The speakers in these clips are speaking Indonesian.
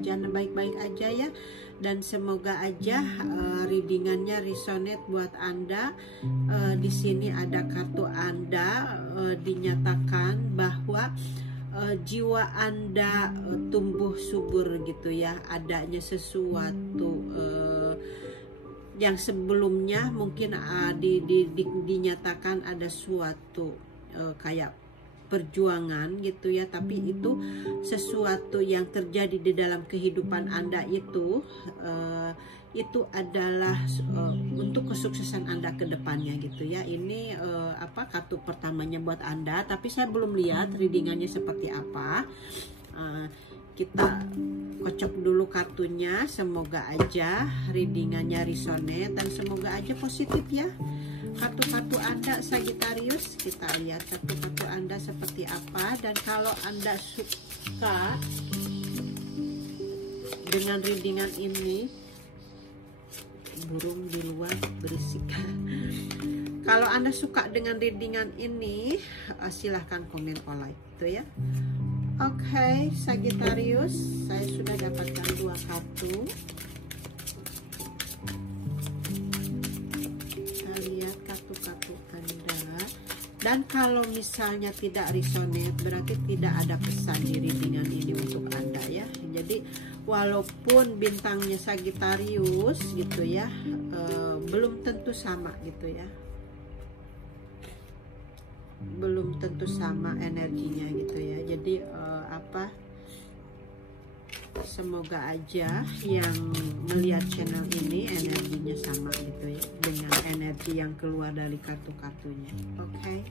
keadaan baik-baik aja ya, dan semoga aja readingannya resonate buat Anda. Di sini ada kartu Anda, dinyatakan bahwa jiwa Anda tumbuh subur gitu ya, adanya sesuatu yang sebelumnya mungkin dinyatakan ada suatu kayak perjuangan gitu ya, tapi itu sesuatu yang terjadi di dalam kehidupan Anda itu adalah untuk kesuksesan Anda ke depannya gitu ya. Ini kartu pertamanya buat Anda, tapi saya belum lihat readingannya seperti apa. Kita kocok dulu kartunya, semoga aja readingannya resonate dan semoga aja positif ya. Kartu-kartu Anda Sagittarius, kita lihat kartu-kartu Anda seperti apa. Dan kalau Anda suka dengan readingan ini, burung di luar berisik. Kalau Anda suka dengan readingan ini, silahkan komen like gitu ya. Oke, Sagittarius, saya sudah dapatkan 2 kartu. Kita lihat kartu-kartu Anda. Dan kalau misalnya tidak resonate, berarti tidak ada pesan di readingan ini untuk Anda ya. Jadi walaupun bintangnya Sagittarius gitu ya, belum tentu sama gitu ya. Belum tentu sama energinya gitu ya. Jadi semoga aja yang melihat channel ini energinya sama gitu ya dengan energi yang keluar dari kartu-kartunya. Oke.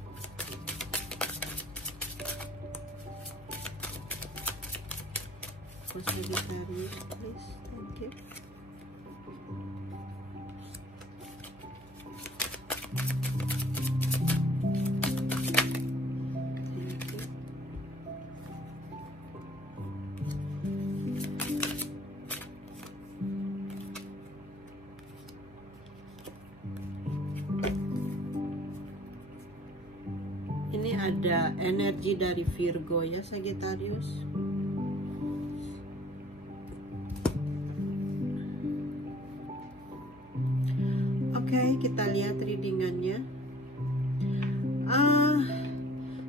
Sagittarius, please, thank you. Ini ada energi dari Virgo ya, Sagittarius. Oke, kita lihat readingannya.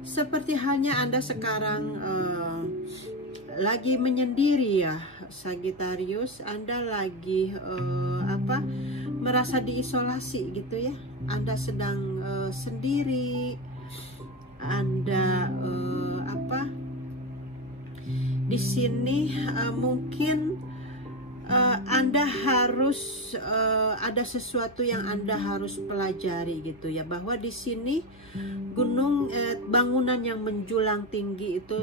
Seperti halnya Anda sekarang lagi menyendiri ya, Sagittarius. Anda lagi merasa diisolasi gitu ya. Anda sedang sendiri. Anda di sini mungkin Anda harus ada sesuatu yang Anda harus pelajari gitu ya, bahwa di sini gunung bangunan yang menjulang tinggi itu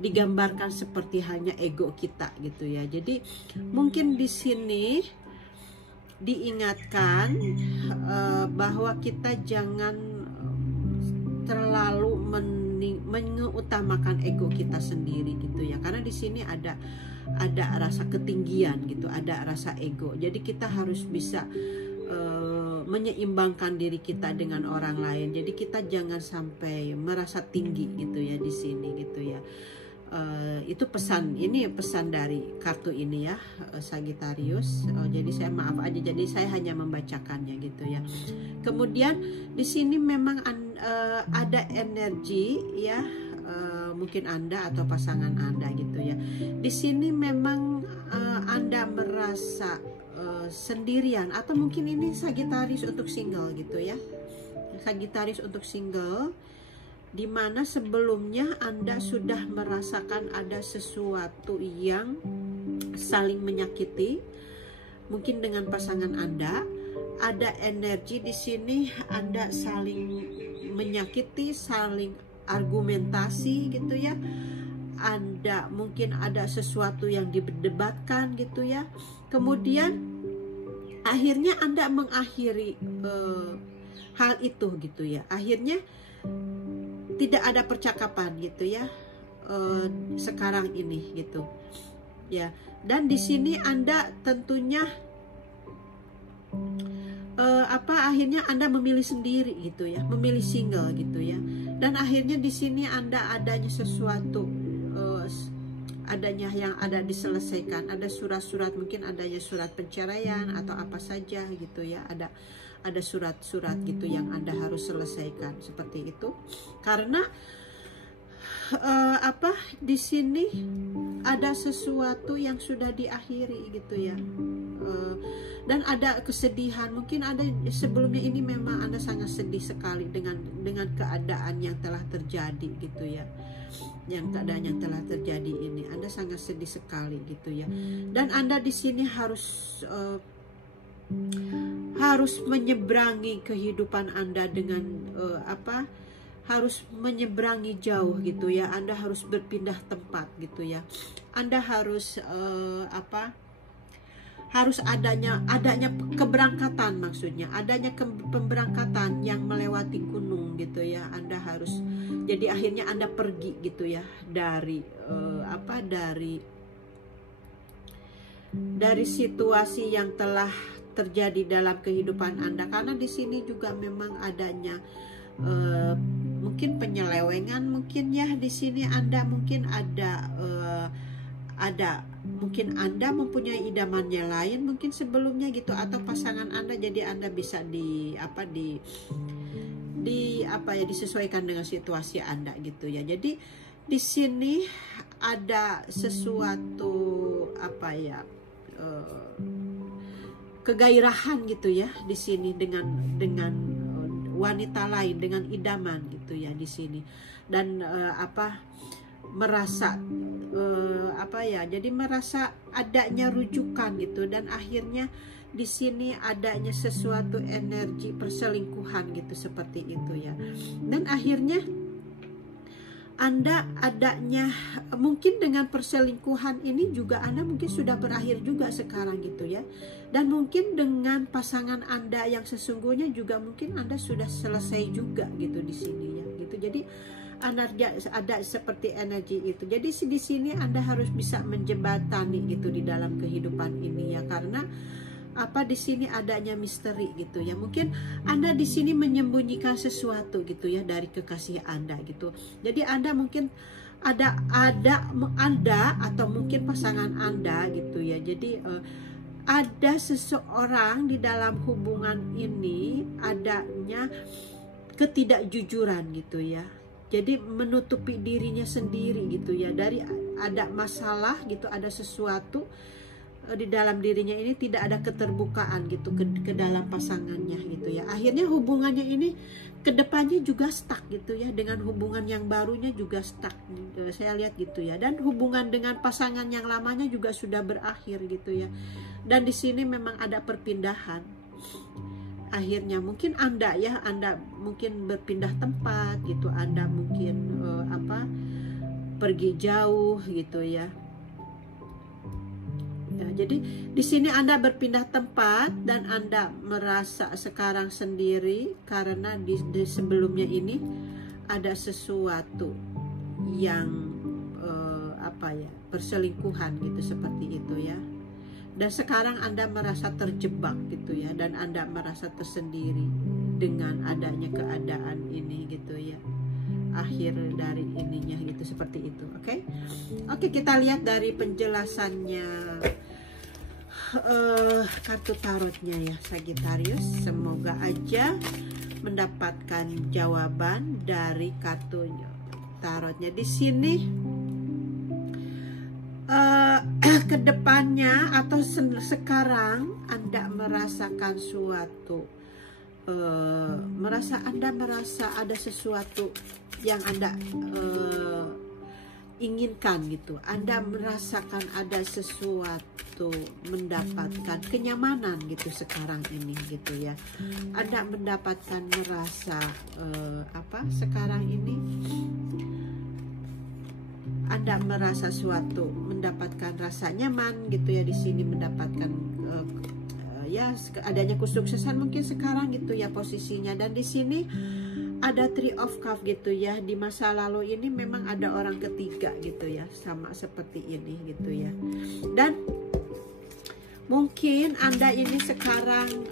digambarkan seperti halnya ego kita gitu ya. Jadi mungkin di sini diingatkan bahwa kita jangan terlalu mengutamakan ego kita sendiri gitu ya, karena di sini ada rasa ketinggian gitu, ada rasa ego. Jadi kita harus bisa menyeimbangkan diri kita dengan orang lain. Jadi kita jangan sampai merasa tinggi gitu ya di sini gitu ya. Itu pesan, ini pesan dari kartu ini ya, Sagittarius. Jadi saya maaf aja, jadi saya hanya membacakannya gitu ya. Kemudian di sini memang ada energi ya, mungkin Anda atau pasangan Anda gitu ya. Di sini memang Anda merasa sendirian, atau mungkin ini Sagittarius untuk single gitu ya. Sagittarius untuk single, dimana sebelumnya Anda sudah merasakan ada sesuatu yang saling menyakiti, mungkin dengan pasangan Anda. Ada energi di sini Anda saling menyakiti, saling argumentasi gitu ya. Anda mungkin ada sesuatu yang didebatkan gitu ya. Kemudian akhirnya Anda mengakhiri hal itu gitu ya. Akhirnya tidak ada percakapan gitu ya sekarang ini gitu ya. Dan di sini Anda tentunya akhirnya Anda memilih sendiri gitu ya, memilih single gitu ya. Dan akhirnya di sini Anda adanya sesuatu adanya yang ada diselesaikan, ada surat-surat, mungkin adanya surat perceraian atau apa saja gitu ya, ada surat-surat gitu yang Anda harus selesaikan seperti itu. Karena di sini ada sesuatu yang sudah diakhiri gitu ya, dan ada kesedihan. Mungkin ada sebelumnya ini memang Anda sangat sedih sekali dengan keadaan yang telah terjadi gitu ya, keadaan yang telah terjadi ini Anda sangat sedih sekali gitu ya, dan Anda di sini harus menyeberangi kehidupan Anda dengan harus menyeberangi jauh gitu ya. Anda harus berpindah tempat gitu ya. Anda harus harus adanya keberangkatan, maksudnya adanya pemberangkatan yang melewati gunung gitu ya. Anda harus, jadi akhirnya Anda pergi gitu ya dari dari situasi yang telah terjadi dalam kehidupan Anda. Karena di sini juga memang adanya mungkin penyelewengan, mungkin ya di sini Anda mungkin mungkin Anda mempunyai idamannya lain mungkin sebelumnya gitu, atau pasangan Anda, jadi Anda bisa disesuaikan dengan situasi Anda gitu ya. Jadi di sini ada sesuatu kegairahan gitu ya di sini dengan wanita lain, dengan idaman gitu ya di sini, dan merasa jadi merasa adanya rujukan gitu, dan akhirnya di sini adanya sesuatu energi perselingkuhan gitu seperti itu ya. Dan akhirnya Anda adanya mungkin dengan perselingkuhan ini juga Anda mungkin sudah berakhir juga sekarang gitu ya. Dan mungkin dengan pasangan Anda yang sesungguhnya juga mungkin Anda sudah selesai juga gitu di sini ya gitu. Jadi Anda ada seperti energi itu. Jadi di sini Anda harus bisa menjembatani gitu di dalam kehidupan ini ya, karena di sini adanya misteri gitu ya. Mungkin Anda di sini menyembunyikan sesuatu gitu ya dari kekasih Anda gitu. Jadi Anda mungkin ada Anda atau mungkin pasangan Anda gitu ya. Jadi ada seseorang di dalam hubungan ini adanya ketidakjujuran gitu ya. Jadi menutupi dirinya sendiri gitu ya. Dari ada masalah gitu, ada sesuatu di dalam dirinya ini, tidak ada keterbukaan gitu ke dalam pasangannya gitu ya. Akhirnya hubungannya ini kedepannya juga stuck gitu ya, dengan hubungan yang barunya juga stuck, saya lihat gitu ya. Dan hubungan dengan pasangan yang lamanya juga sudah berakhir gitu ya. Dan di sini memang ada perpindahan. Akhirnya mungkin Anda mungkin berpindah tempat gitu, Anda mungkin pergi jauh gitu ya. Ya, jadi di sini Anda berpindah tempat dan Anda merasa sekarang sendiri karena di sebelumnya ini ada sesuatu yang perselingkuhan gitu seperti itu ya. Dan sekarang Anda merasa terjebak gitu ya, dan Anda merasa tersendiri dengan adanya keadaan ini gitu ya. Akhir dari ininya gitu seperti itu. Oke, kita lihat dari penjelasannya kartu tarotnya ya Sagittarius. Semoga aja mendapatkan jawaban dari kartu tarotnya di sini. Kedepannya atau sekarang Anda merasakan suatu Anda merasa ada sesuatu yang Anda inginkan gitu. Anda merasakan ada sesuatu, mendapatkan kenyamanan gitu sekarang ini gitu ya. Anda mendapatkan merasa sekarang ini Anda merasa suatu, mendapatkan rasa nyaman gitu ya di sini, mendapatkan adanya kesuksesan mungkin sekarang gitu ya posisinya. Dan di sini ada Three of Cups gitu ya. Di masa lalu ini memang ada orang ketiga gitu ya, sama seperti ini gitu ya. Dan mungkin Anda ini sekarang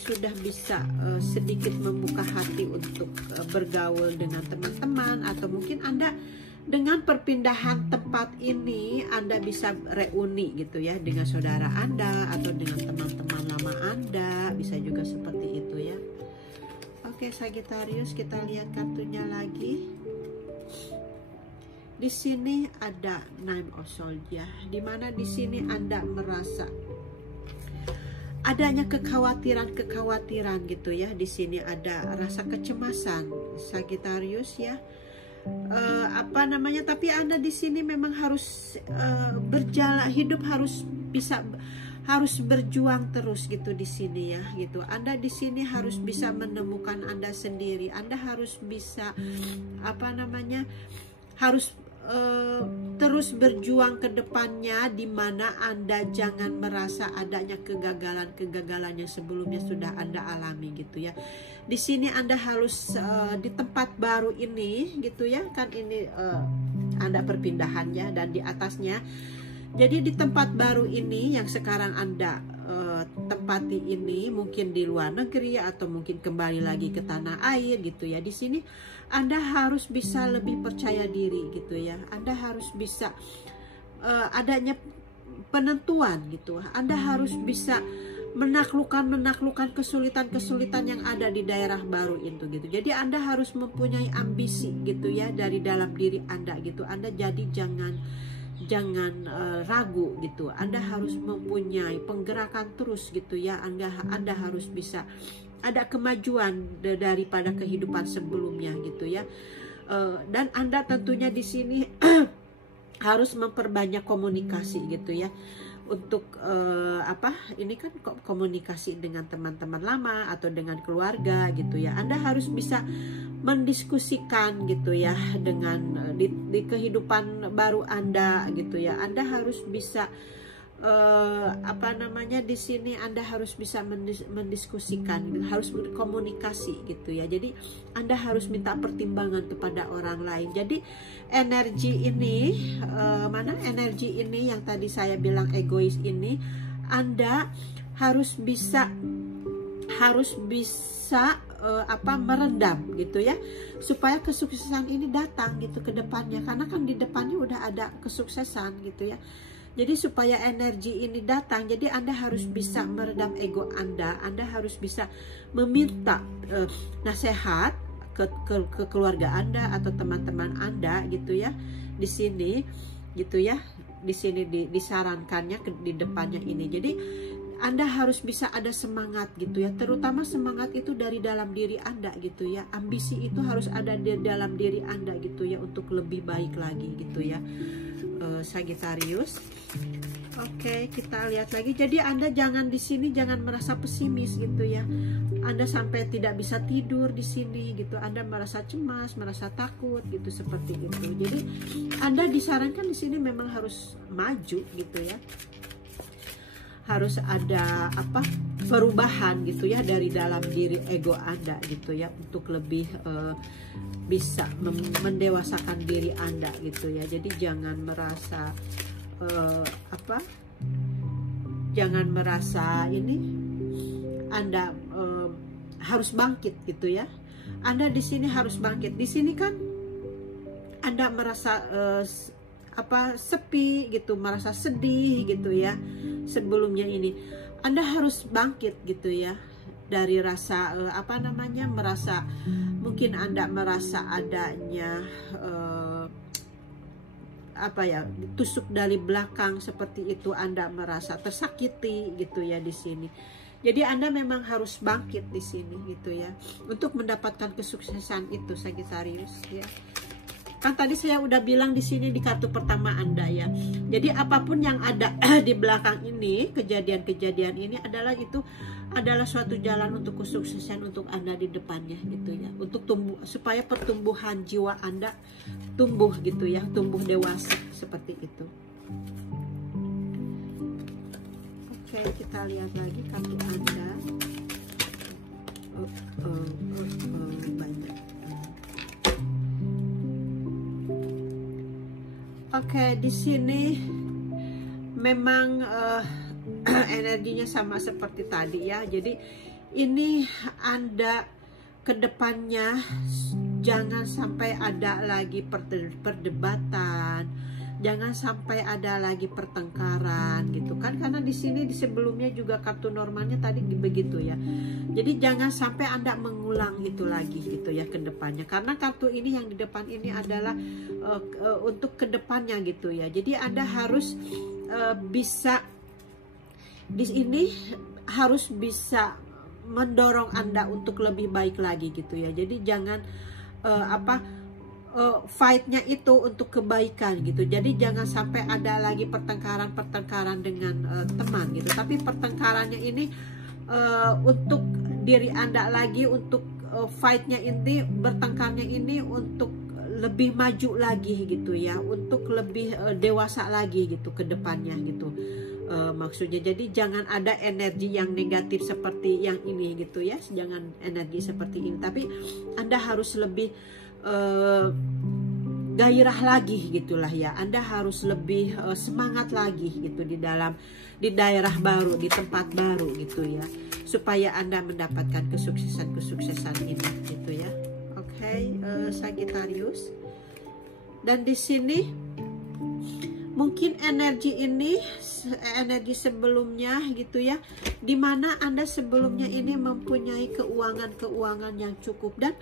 sudah bisa sedikit membuka hati untuk bergaul dengan teman-teman, atau mungkin Anda Dengan perpindahan tempat ini Anda bisa reuni gitu ya dengan saudara Anda atau dengan teman-teman lama Anda, bisa juga seperti itu ya. Oke, Sagittarius, kita lihat kartunya lagi. Di sini ada Nine of Swords ya, dimana di sini Anda merasa adanya kekhawatiran gitu ya. Di sini ada rasa kecemasan, Sagittarius ya. Tapi Anda di sini memang harus berjalan hidup, harus berjuang terus gitu di sini ya gitu. Anda di sini harus bisa menemukan Anda sendiri. Anda harus bisa harus terus berjuang ke depannya, di mana Anda jangan merasa adanya kegagalan yang sebelumnya sudah Anda alami gitu ya. Di sini Anda harus di tempat baru ini gitu ya, kan ini Anda perpindahannya dan di atasnya. Jadi di tempat baru ini yang sekarang Anda tempati ini, mungkin di luar negeri atau mungkin kembali lagi ke tanah air gitu ya. Di sini Anda harus bisa lebih percaya diri gitu ya. Anda harus bisa adanya penentuan gitu. Anda harus bisa menaklukkan kesulitan yang ada di daerah baru itu gitu. Jadi Anda harus mempunyai ambisi gitu ya dari dalam diri Anda gitu. Anda jadi jangan ragu gitu. Anda harus mempunyai penggerakan terus gitu ya. Anda harus bisa ada kemajuan daripada kehidupan sebelumnya gitu ya. Dan Anda tentunya di sini harus memperbanyak komunikasi gitu ya. Untuk ini kan komunikasi dengan teman-teman lama atau dengan keluarga gitu ya. Anda harus bisa mendiskusikan gitu ya dengan di kehidupan baru Anda gitu ya. Anda harus bisa di sini Anda harus bisa mendiskusikan, harus berkomunikasi gitu ya. Jadi Anda harus minta pertimbangan kepada orang lain. Jadi energi ini energi ini yang tadi saya bilang egois ini, Anda harus bisa merendam gitu ya, supaya kesuksesan ini datang gitu ke depannya, karena kan di depannya udah ada kesuksesan gitu ya. Jadi supaya energi ini datang, jadi Anda harus bisa meredam ego Anda. Anda harus bisa meminta nasihat ke keluarga Anda atau teman-teman Anda gitu ya. Di sini gitu ya. Di sini disarankannya di depannya ini. Jadi Anda harus bisa ada semangat gitu ya. Terutama semangat itu dari dalam diri Anda gitu ya. Ambisi itu harus ada di dalam diri Anda gitu ya, untuk lebih baik lagi gitu ya. Sagittarius. Oke, kita lihat lagi. Jadi Anda jangan di sini jangan merasa pesimis gitu ya. Anda sampai tidak bisa tidur di sini gitu. Anda merasa cemas, merasa takut gitu, seperti itu. Jadi Anda disarankan di sini memang harus maju gitu ya. Harus ada perubahan gitu ya dari dalam diri ego Anda gitu ya, untuk lebih bisa mendewasakan diri Anda gitu ya. Jadi jangan merasa jangan merasa ini Anda harus bangkit gitu ya. Anda di sini harus bangkit. Di sini kan Anda merasa sepi gitu, merasa sedih gitu ya. Sebelumnya ini Anda harus bangkit gitu ya dari rasa merasa, mungkin Anda merasa adanya ditusuk dari belakang seperti itu. Anda merasa tersakiti gitu ya di sini. Jadi Anda memang harus bangkit di sini gitu ya, untuk mendapatkan kesuksesan itu, Sagittarius ya. Kan tadi saya udah bilang di sini di kartu pertama Anda ya. Jadi apapun yang ada di belakang ini, kejadian-kejadian ini adalah suatu jalan untuk kesuksesan untuk Anda di depannya gitu ya. Untuk supaya pertumbuhan jiwa Anda tumbuh gitu ya, tumbuh dewasa seperti itu. Oke, kita lihat lagi kartu Anda. Banyak. Oke, di sini memang energinya sama seperti tadi ya. Jadi ini Anda kedepannya jangan sampai ada lagi perdebatan, jangan sampai ada lagi pertengkaran gitu kan, karena di sini di sebelumnya juga kartu normalnya tadi begitu ya. Jadi jangan sampai Anda mengulang itu lagi gitu ya ke depannya, karena kartu ini yang di depan ini adalah untuk kedepannya gitu ya. Jadi Anda harus bisa di sini harus bisa mendorong Anda untuk lebih baik lagi gitu ya. Jadi jangan fightnya itu untuk kebaikan gitu. Jadi jangan sampai ada lagi pertengkaran dengan teman gitu. Tapi pertengkarannya ini untuk diri Anda lagi, untuk fightnya ini, bertengkarnya ini untuk lebih maju lagi gitu ya, untuk lebih dewasa lagi gitu ke depannya gitu. Maksudnya jadi jangan ada energi yang negatif seperti yang ini gitu ya, jangan energi seperti ini, tapi Anda harus lebih gairah lagi gitulah ya. Anda harus lebih semangat lagi gitu di daerah baru, di tempat baru gitu ya, supaya Anda mendapatkan kesuksesan ini gitu ya. Oke, Sagittarius. Dan di sini mungkin energi ini, energi sebelumnya gitu ya, dimana Anda sebelumnya ini mempunyai keuangan yang cukup, dan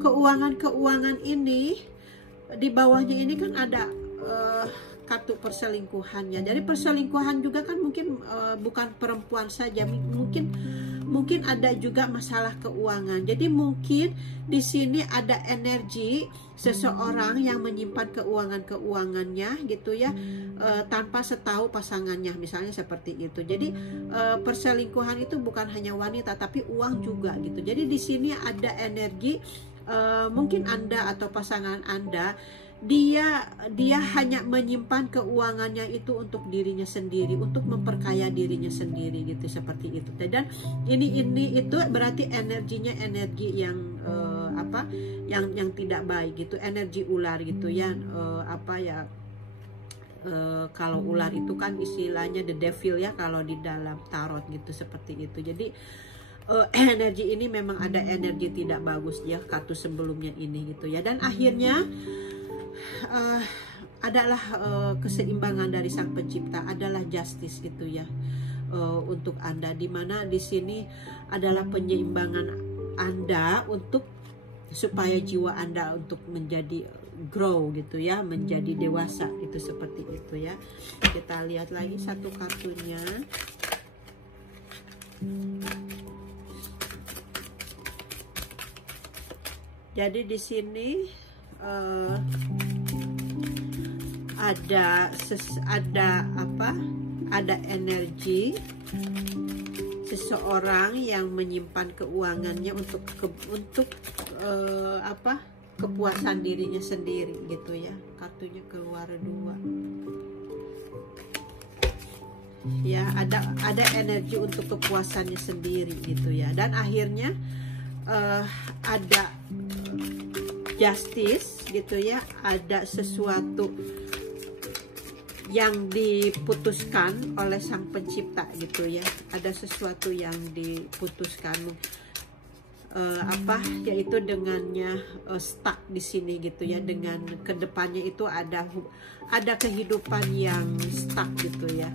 keuangan ini di bawahnya ini kan ada kartu perselingkuhannya. Jadi perselingkuhan juga kan mungkin bukan perempuan saja, mungkin ada juga masalah keuangan. Jadi mungkin di sini ada energi seseorang yang menyimpan keuangannya gitu ya, tanpa setahu pasangannya, misalnya seperti itu. Jadi perselingkuhan itu bukan hanya wanita tapi uang juga gitu. Jadi di sini ada energi mungkin Anda atau pasangan Anda, dia hanya menyimpan keuangannya itu untuk dirinya sendiri, untuk memperkaya dirinya sendiri gitu, seperti itu. Dan ini itu berarti energinya energi yang yang tidak baik gitu, energi ular gitu ya. Kalau ular itu kan istilahnya the devil ya kalau di dalam tarot gitu, seperti itu. Jadi energi ini memang ada energi tidak bagus ya, kartu sebelumnya ini gitu ya. Dan akhirnya adalah keseimbangan dari Sang Pencipta, adalah justice gitu ya, untuk Anda, dimana di sini adalah penyeimbangan Anda untuk supaya jiwa Anda untuk menjadi grow gitu ya, menjadi dewasa itu, seperti itu ya. Kita lihat lagi satu kartunya. Jadi di sini ada energi seseorang yang menyimpan keuangannya untuk kepuasan dirinya sendiri gitu ya. Kartunya keluar 2 ya, ada energi untuk kepuasannya sendiri gitu ya. Dan akhirnya ada justice gitu ya, ada sesuatu yang diputuskan oleh Sang Pencipta gitu ya, ada sesuatu yang diputuskan yaitu dengannya stuck di sini gitu ya, dengan kedepannya itu ada kehidupan yang stuck gitu ya,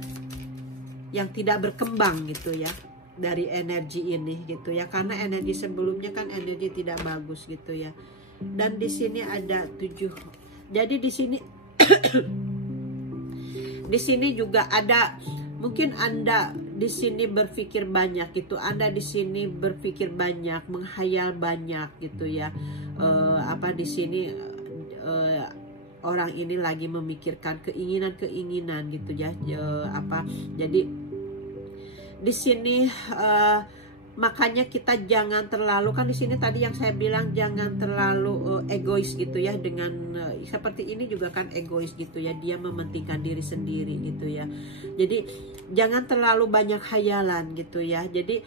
yang tidak berkembang gitu ya dari energi ini gitu ya, karena energi sebelumnya kan energi tidak bagus gitu ya. Dan di sini ada 7. Jadi di sini di sini juga ada, mungkin Anda di sini berpikir banyak gitu, Anda di sini berpikir banyak, menghayal banyak gitu ya. Di sini orang ini lagi memikirkan keinginan gitu ya. Jadi di sini makanya kita jangan terlalu, kan di sini tadi yang saya bilang jangan terlalu egois gitu ya, dengan seperti ini juga kan egois gitu ya, dia mementingkan diri sendiri gitu ya. Jadi jangan terlalu banyak hayalan gitu ya. Jadi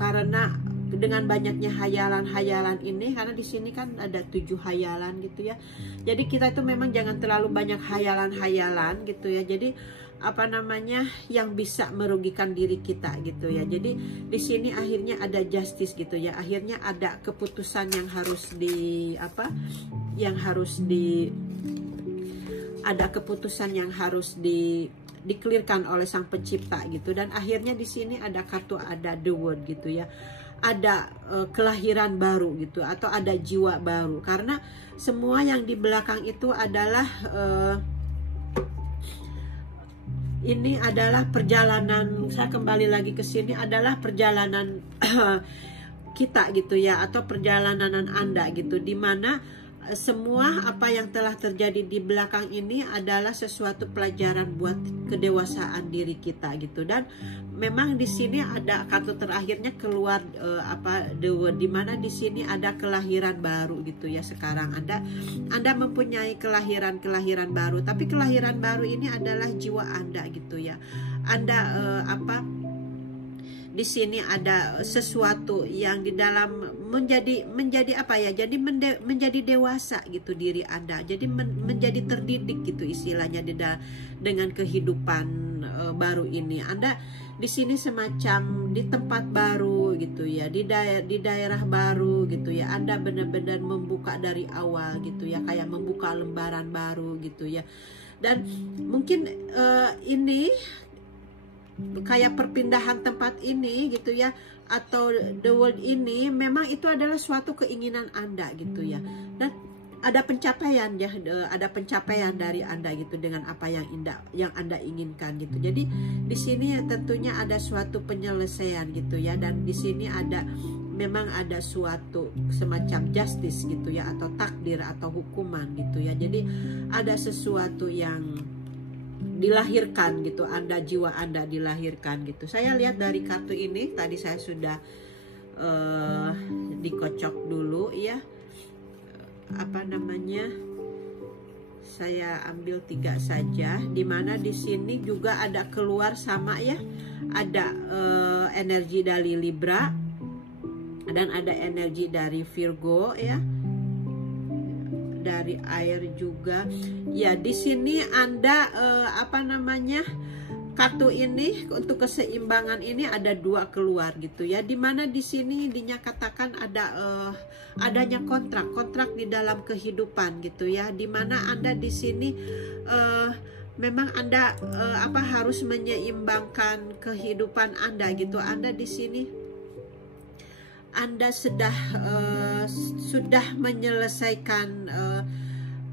karena dengan banyaknya hayalan ini, karena di sini kan ada 7 hayalan gitu ya. Jadi kita itu memang jangan terlalu banyak hayalan gitu ya. Jadi apa namanya, yang bisa merugikan diri kita gitu ya. Jadi di sini akhirnya ada justice gitu ya, akhirnya ada keputusan yang harus di apa, yang harus di, ada keputusan yang harus dikelirkan oleh Sang Pencipta gitu. Dan akhirnya di sini ada kartu, ada the word gitu ya, ada kelahiran baru gitu, atau ada jiwa baru, karena semua yang di belakang itu adalah ini adalah perjalanan, saya kembali lagi ke sini, adalah perjalanan kita gitu ya, atau perjalanan Anda gitu, dimana semua apa yang telah terjadi di belakang ini adalah sesuatu pelajaran buat kedewasaan diri kita gitu. Dan memang di sini ada kartu terakhirnya keluar apa, the word, dimana di sini ada kelahiran baru gitu ya. Sekarang Anda mempunyai kelahiran baru, tapi kelahiran baru ini adalah jiwa Anda gitu ya. Anda apa, di sini ada sesuatu yang di dalam menjadi apa ya, jadi menjadi dewasa gitu diri Anda, jadi menjadi terdidik gitu istilahnya dengan kehidupan baru ini. Anda di sini semacam di tempat baru gitu ya, di daerah baru gitu ya. Anda benar-benar membuka dari awal gitu ya, kayak membuka lembaran baru gitu ya. Dan mungkin ini kayak perpindahan tempat ini gitu ya, atau the world ini, memang itu adalah suatu keinginan Anda gitu ya. Dan ada pencapaian ya, ada pencapaian dari Anda gitu dengan apa yang Anda inginkan gitu. Jadi di sini tentunya ada suatu penyelesaian gitu ya, dan di sini ada memang ada suatu semacam justice gitu ya, atau takdir atau hukuman gitu ya. Jadi ada sesuatu yang dilahirkan gitu, jiwa Anda dilahirkan gitu. Saya lihat dari kartu ini, tadi saya sudah dikocok dulu ya, apa namanya, saya ambil 3 saja, dimana di sini juga ada keluar sama ya, ada energi dari Libra dan ada energi dari Virgo ya, dari air juga ya. Di sini Anda apa namanya, kartu ini untuk keseimbangan ini ada 2 keluar gitu ya, dimana di sini dinyatakan ada adanya kontrak di dalam kehidupan gitu ya, dimana Anda di sini memang Anda apa, harus menyeimbangkan kehidupan Anda gitu. Anda di sini Anda sudah menyelesaikan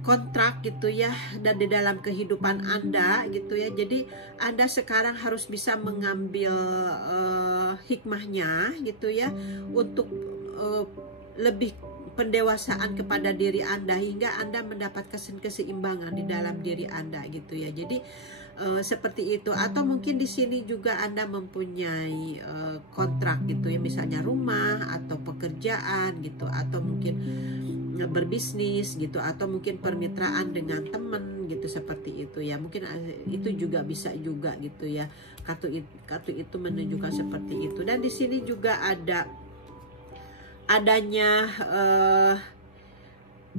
kontrak gitu ya, dan di dalam kehidupan Anda gitu ya. Jadi Anda sekarang harus bisa mengambil hikmahnya gitu ya, untuk lebih pendewasaan kepada diri Anda, hingga Anda mendapat keseimbangan di dalam diri Anda gitu ya. Jadi seperti itu. Atau mungkin di sini juga Anda mempunyai kontrak gitu ya, misalnya rumah atau pekerjaan gitu, atau mungkin berbisnis gitu, atau mungkin permitraan dengan teman gitu, seperti itu ya. Mungkin itu juga bisa juga gitu ya. Kartu itu menunjukkan seperti itu. Dan di sini juga adanya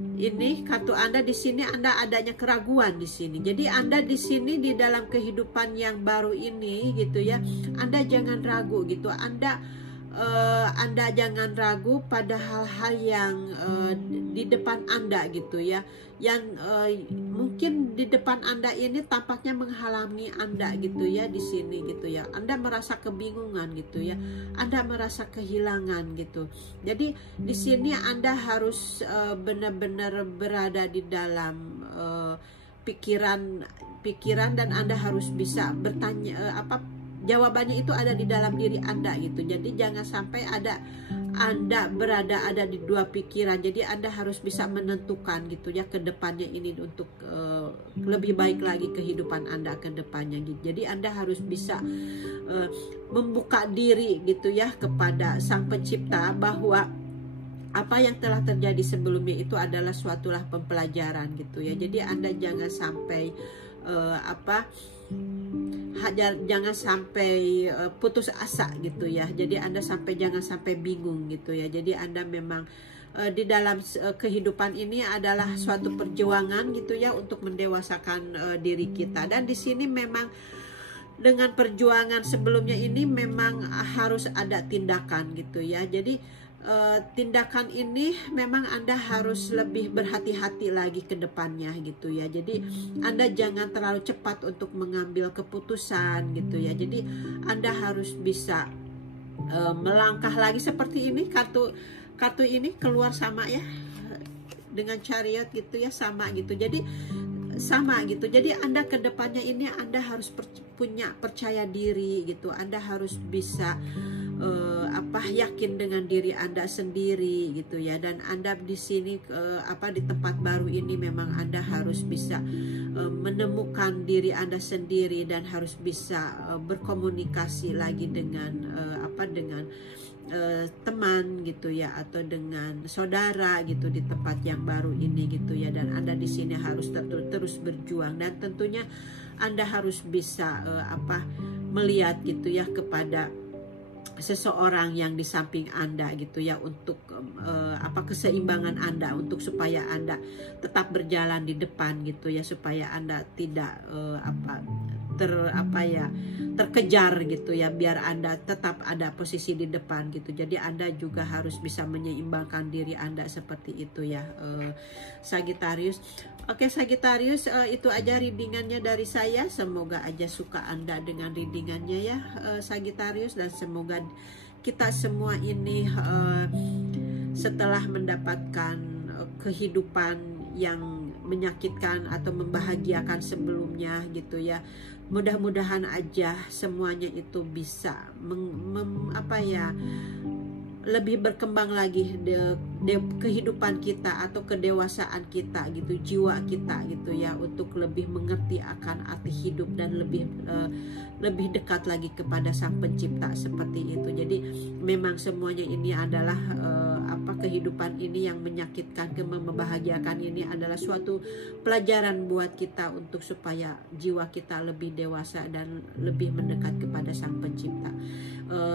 ini kartu Anda di sini, Anda adanya keraguan di sini. Jadi Anda di sini di dalam kehidupan yang baru ini gitu ya, Anda jangan ragu gitu. Anda jangan ragu pada hal-hal yang di depan Anda gitu ya, yang mungkin di depan Anda ini tampaknya menghalangi Anda gitu ya, di sini gitu ya. Anda merasa kebingungan gitu ya, Anda merasa kehilangan gitu. Jadi di sini Anda harus benar-benar berada di dalam pikiran dan Anda harus bisa bertanya jawabannya itu ada di dalam diri Anda gitu. Jadi jangan sampai Anda ada di 2 pikiran. Jadi Anda harus bisa menentukan gitu ya ke depannya ini untuk lebih baik lagi kehidupan Anda ke depannya gitu. Jadi Anda harus bisa membuka diri gitu ya kepada Sang Pencipta, bahwa apa yang telah terjadi sebelumnya itu adalah suatulah pembelajaran gitu ya. Jadi Anda jangan sampai jangan sampai putus asa gitu ya. Jadi Anda jangan sampai bingung gitu ya. Jadi Anda memang di dalam kehidupan ini adalah suatu perjuangan gitu ya, untuk mendewasakan diri kita. Dan di sini memang dengan perjuangan sebelumnya ini memang harus ada tindakan gitu ya. Jadi tindakan ini memang Anda harus lebih berhati-hati lagi ke depannya gitu ya. Jadi Anda jangan terlalu cepat untuk mengambil keputusan gitu ya. Jadi Anda harus bisa melangkah lagi seperti ini. Kartu ini keluar sama ya dengan Chariot gitu ya, sama gitu. Jadi sama gitu. Jadi Anda ke depannya ini Anda harus punya percaya diri gitu. Anda harus bisa yakin dengan diri Anda sendiri gitu ya. Dan Anda di sini di tempat baru ini memang Anda harus bisa menemukan diri Anda sendiri dan harus bisa berkomunikasi lagi dengan teman gitu ya, atau dengan saudara gitu di tempat yang baru ini gitu ya. Dan Anda di sini harus terus berjuang, dan tentunya Anda harus bisa melihat gitu ya kepada seseorang yang di samping Anda gitu ya, untuk keseimbangan Anda, untuk supaya Anda tetap berjalan di depan gitu ya, supaya Anda tidak terkejar gitu ya, biar Anda tetap ada posisi di depan gitu. Jadi Anda juga harus bisa menyeimbangkan diri Anda seperti itu ya, Sagittarius. Oke Sagittarius, itu aja readingannya dari saya. Semoga aja suka Anda dengan readingannya ya, Sagittarius, dan semoga kita semua ini setelah mendapatkan kehidupan yang menyakitkan atau membahagiakan sebelumnya gitu ya, mudah-mudahan aja semuanya itu bisa lebih berkembang lagi kehidupan kita atau kedewasaan kita gitu, jiwa kita gitu ya, untuk lebih mengerti akan arti hidup dan lebih dekat lagi kepada Sang Pencipta seperti itu. Jadi memang semuanya ini adalah kehidupan ini yang menyakitkan, membahagiakan ini adalah suatu pelajaran buat kita untuk supaya jiwa kita lebih dewasa dan lebih mendekat kepada Sang Pencipta.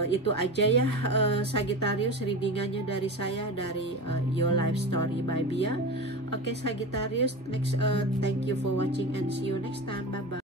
Itu aja ya, Sagittarius, readingannya dari saya, dari Your Life Story by Bia. Oke Sagittarius, next, thank you for watching and see you next time. Bye bye.